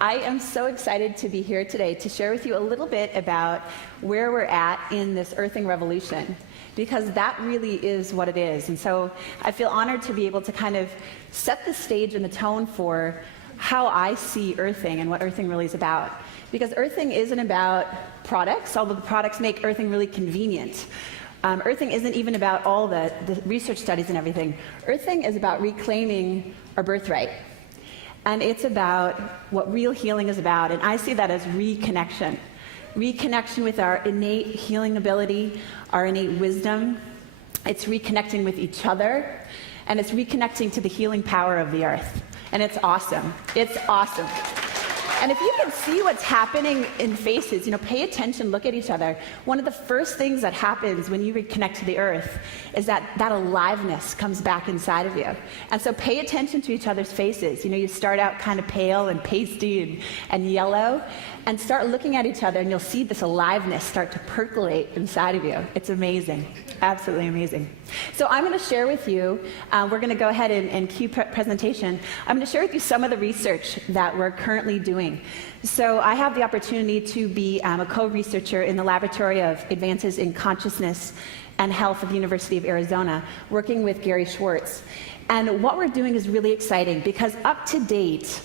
I am so excited to be here today to share with you a little bit about where we're at in this earthing revolution, because that really is what it is. And so I feel honored to be able to kind of set the stage and the tone for how I see earthing and what earthing really is about. Because earthing isn't about products, although the products make earthing really convenient. Earthing isn't even about all the research studies and everything. Earthing is about reclaiming our birthright. And it's about what real healing is about. And I see that as reconnection. Reconnection with our innate healing ability, our innate wisdom. It's reconnecting with each other. And it's reconnecting to the healing power of the earth. And it's awesome. It's awesome. And if you can see what's happening in faces, pay attention, look at each other. One of the first things that happens when you reconnect to the earth is that aliveness comes back inside of you. And so pay attention to each other's faces. You start out kind of pale and pasty and yellow, and start looking at each other, and you'll see this aliveness start to percolate inside of you. It's amazing. Absolutely amazing. So I'm going to share with you, we're going to go ahead and cue presentation. I'm going to share with you some of the research that we're currently doing. So I have the opportunity to be a co-researcher in the Laboratory of Advances in Consciousness and Health at the University of Arizona, working with Gary Schwartz. And what we're doing is really exciting because up to date,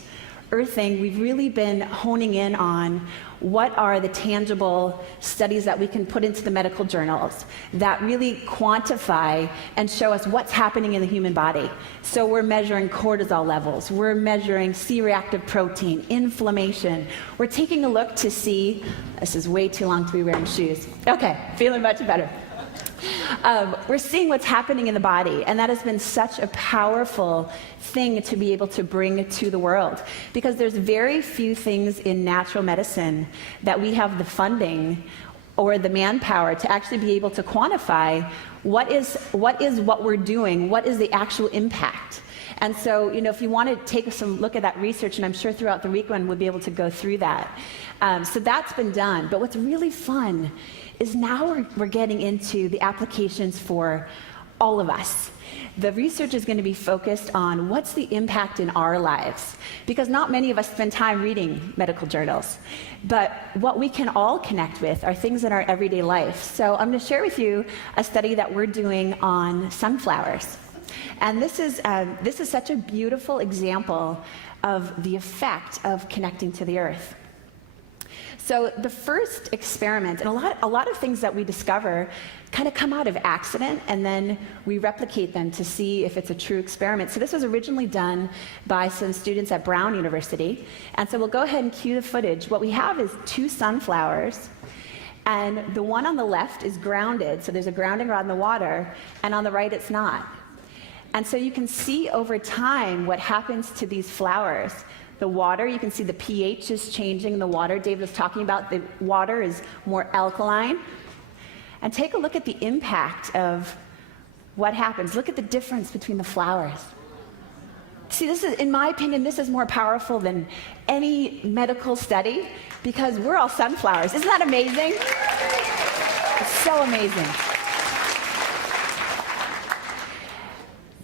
earthing, we've really been honing in on what are the tangible studies that we can put into the medical journals that really quantify and show us what's happening in the human body. So we're measuring cortisol levels, we're measuring C-reactive protein, inflammation. We're taking a look to see, this is way too long to be wearing shoes. Okay, feeling much better. We're seeing what's happening in the body, and that has been such a powerful thing to be able to bring to the world, because there's very few things in natural medicine that we have the funding or the manpower to actually be able to quantify what we're doing, what is the actual impact. And so, if you want to take some look at that research, and I'm sure throughout the weekend we'll be able to go through that. So that's been done. But what's really fun is now we're getting into the applications for all of us. The research is going to be focused on what's the impact in our lives, because not many of us spend time reading medical journals. But what we can all connect with are things in our everyday life. So I'm going to share with you a study that we're doing on sunflowers. And this is such a beautiful example of the effect of connecting to the earth. So the first experiment, and a lot of things that we discover kind of come out of accident, and then we replicate them to see if it's a true experiment. So this was originally done by some students at Brown University. And so we'll go ahead and cue the footage. What we have is 2 sunflowers, and the one on the left is grounded, so there's a grounding rod in the water, and on the right it's not. And so you can see over time what happens to these flowers. The water, you can see the pH is changing in the water. David was talking about the water is more alkaline. And take a look at the impact of what happens. Look at the difference between the flowers. See, this is, in my opinion, this is more powerful than any medical study, because we're all sunflowers. Isn't that amazing? It's so amazing.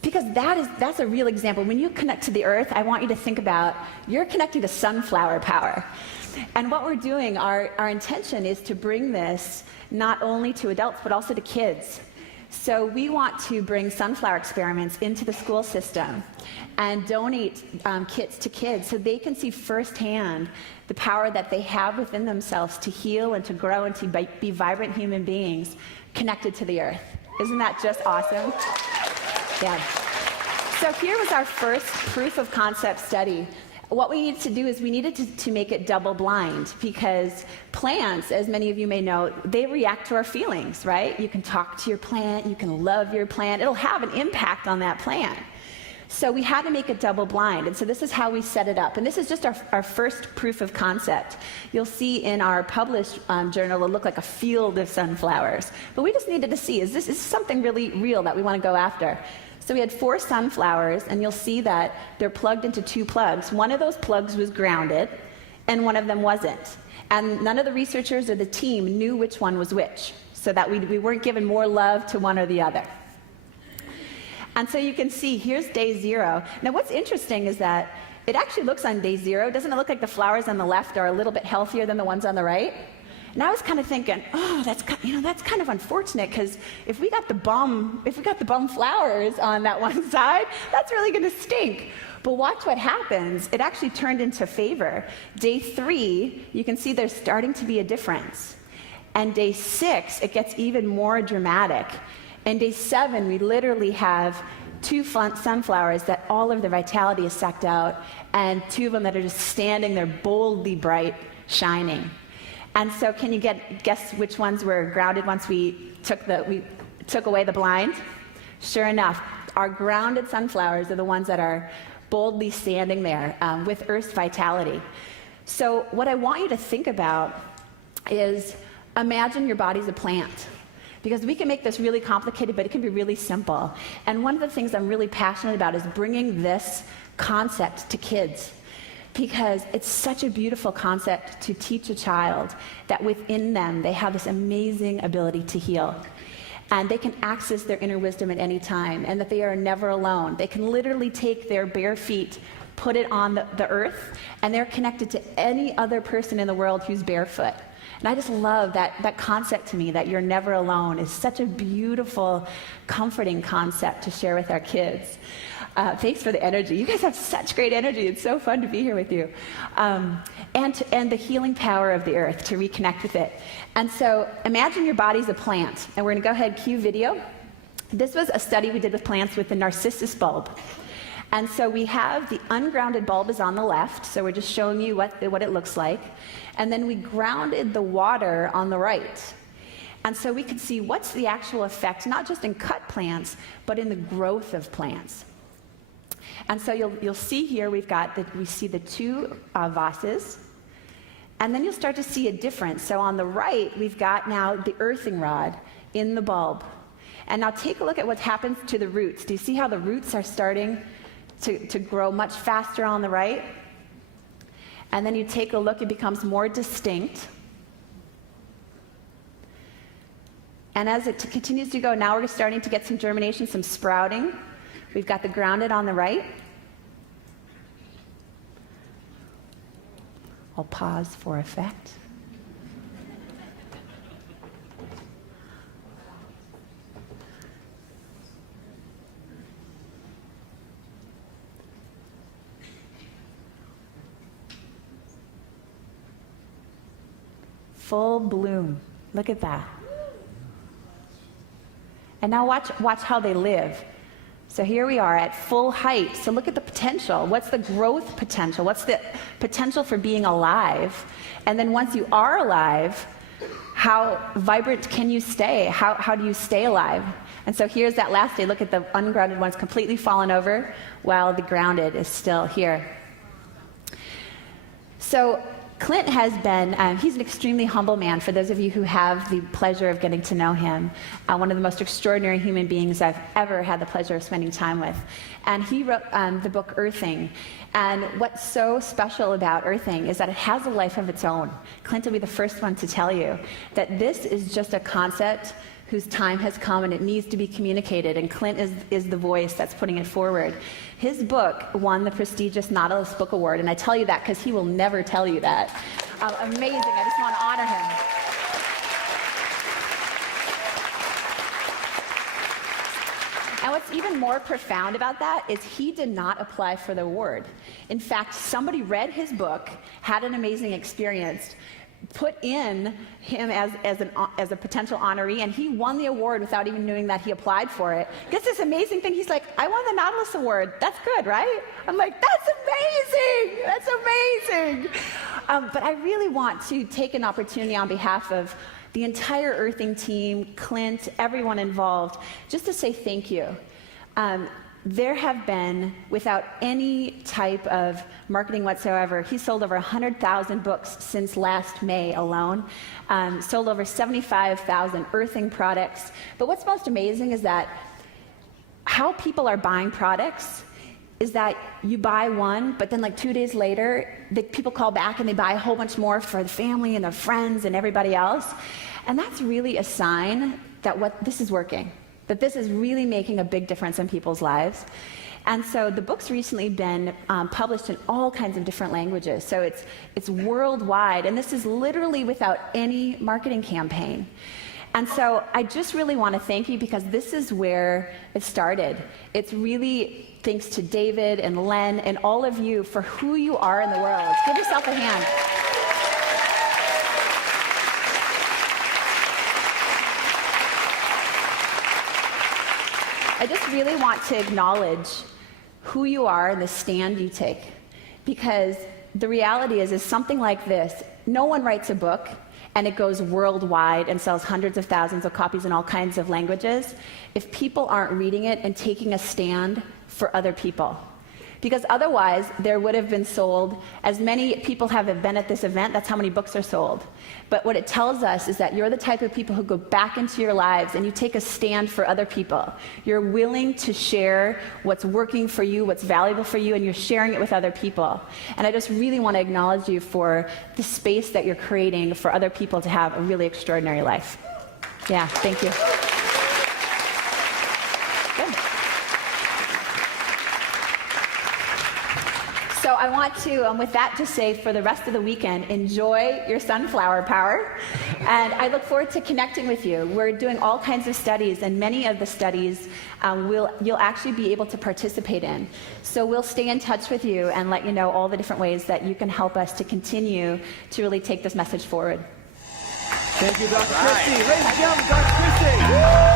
Because that's a real example. When you connect to the earth, I want you to think about, you're connecting to sunflower power. And what we're doing, our intention is to bring this not only to adults, but also to kids. So we want to bring sunflower experiments into the school system and donate kits to kids so they can see firsthand the power that they have within themselves to heal and to grow and to be vibrant human beings connected to the earth. Isn't that just awesome? Yeah. So here was our first proof of concept study. What we needed to do is we needed to make it double blind, because plants, as many of you may know, they react to our feelings, right? You can talk to your plant, you can love your plant, it'll have an impact on that plant. So we had to make it double blind, and so this is how we set it up. And this is just our first proof of concept. You'll see in our published journal, it'll look like a field of sunflowers. But we just needed to see, is this something really real that we want to go after? So we had 4 sunflowers, and you'll see that they're plugged into 2 plugs. One of those plugs was grounded, and one of them wasn't. And none of the researchers or the team knew which one was which, so that we weren't given more love to one or the other. And so you can see, here's day 0. Now what's interesting is that it actually looks on day 0, doesn't it look like the flowers on the left are a little bit healthier than the ones on the right? And I was kind of thinking, oh, that's kind of unfortunate, because if we got the bum flowers on that one side, that's really going to stink. But watch what happens. It actually turned into favor. Day 3, you can see there's starting to be a difference. And day 6, it gets even more dramatic. And day 7, we literally have 2 sunflowers that all of the vitality is sucked out, and 2 of them that are just standing there boldly bright, shining. And so can you guess which ones were grounded once we took away the blind? Sure enough, our grounded sunflowers are the ones that are boldly standing there with Earth's vitality. So what I want you to think about is, imagine your body's a plant. Because we can make this really complicated, but it can be really simple. And one of the things I'm really passionate about is bringing this concept to kids. Because it's such a beautiful concept to teach a child that within them they have this amazing ability to heal. And they can access their inner wisdom at any time, and that they are never alone. They can literally take their bare feet, put it on the earth, and they're connected to any other person in the world who's barefoot. And I just love that concept to me, that you're never alone, is such a beautiful, comforting concept to share with our kids. Thanks for the energy. You guys have such great energy. It's so fun to be here with you. And the healing power of the earth, to reconnect with it. And so imagine your body's a plant. And we're going to go ahead and cue video. This was a study we did with plants with the narcissus bulb. And so we have the ungrounded bulb is on the left, so we're just showing you what it looks like. And then we grounded the water on the right. And so we could see what's the actual effect, not just in cut plants, but in the growth of plants. And so you'll see here we see the 2 vases, and then you'll start to see a difference. So on the right, we've got now the earthing rod in the bulb. And now take a look at what happens to the roots. Do you see how the roots are starting to grow much faster on the right? And then you take a look, it becomes more distinct. And as it continues to go, now we're starting to get some germination, some sprouting. We've got the grounded on the right. I'll pause for effect. Full bloom. Look at that. And now watch how they live. So here we are at full height. So look at the potential. What's the growth potential? What's the potential for being alive? And then once you are alive, how vibrant can you stay? How do you stay alive? And so here's that last day. Look at the ungrounded ones completely fallen over, while the grounded is still here. So Clint has been, he's an extremely humble man. For those of you who have the pleasure of getting to know him, one of the most extraordinary human beings I've ever had the pleasure of spending time with. And he wrote the book Earthing. And what's so special about Earthing is that it has a life of its own. Clint will be the first one to tell you that this is just a concept whose time has come and it needs to be communicated, and Clint is the voice that's putting it forward. His book won the prestigious Nautilus Book Award, and I tell you that because he will never tell you that. Amazing, I just want to honor him. And what's even more profound about that is he did not apply for the award. In fact, somebody read his book, had an amazing experience, put in him as a potential honoree, and he won the award without even knowing that he applied for it. Gets this amazing thing. He's like, I won the Nautilus Award. That's good, right? I'm like, that's amazing. That's amazing. But I really want to take an opportunity on behalf of the entire Earthing team, Clint, everyone involved, just to say thank you. There have been, without any type of marketing whatsoever, he sold over 100,000 books since last May alone, sold over 75,000 earthing products. But what's most amazing is that how people are buying products is that you buy one, but then like 2 days later, people call back and they buy a whole bunch more for the family and their friends and everybody else. And that's really a sign that this is working, that this is really making a big difference in people's lives. And so the book's recently been published in all kinds of different languages. So it's worldwide, and this is literally without any marketing campaign. And so I just really want to thank you, because this is where it started. It's really thanks to David and Len and all of you for who you are in the world. Give yourself a hand. I just really want to acknowledge who you are and the stand you take, because the reality is something like this, no one writes a book and it goes worldwide and sells hundreds of thousands of copies in all kinds of languages if people aren't reading it and taking a stand for other people. Because otherwise, there would have been sold, as many people have been at this event, that's how many books are sold. But what it tells us is that you're the type of people who go back into your lives and you take a stand for other people. You're willing to share what's working for you, what's valuable for you, and you're sharing it with other people. And I just really want to acknowledge you for the space that you're creating for other people to have a really extraordinary life. Yeah, thank you. So I want to, with that, just say for the rest of the weekend, enjoy your sunflower power. And I look forward to connecting with you. We're doing all kinds of studies, and many of the studies you'll actually be able to participate in. So we'll stay in touch with you and let you know all the different ways that you can help us to continue to really take this message forward. Thank you, Dr. Christy. Ladies and gentlemen, Dr. Christy.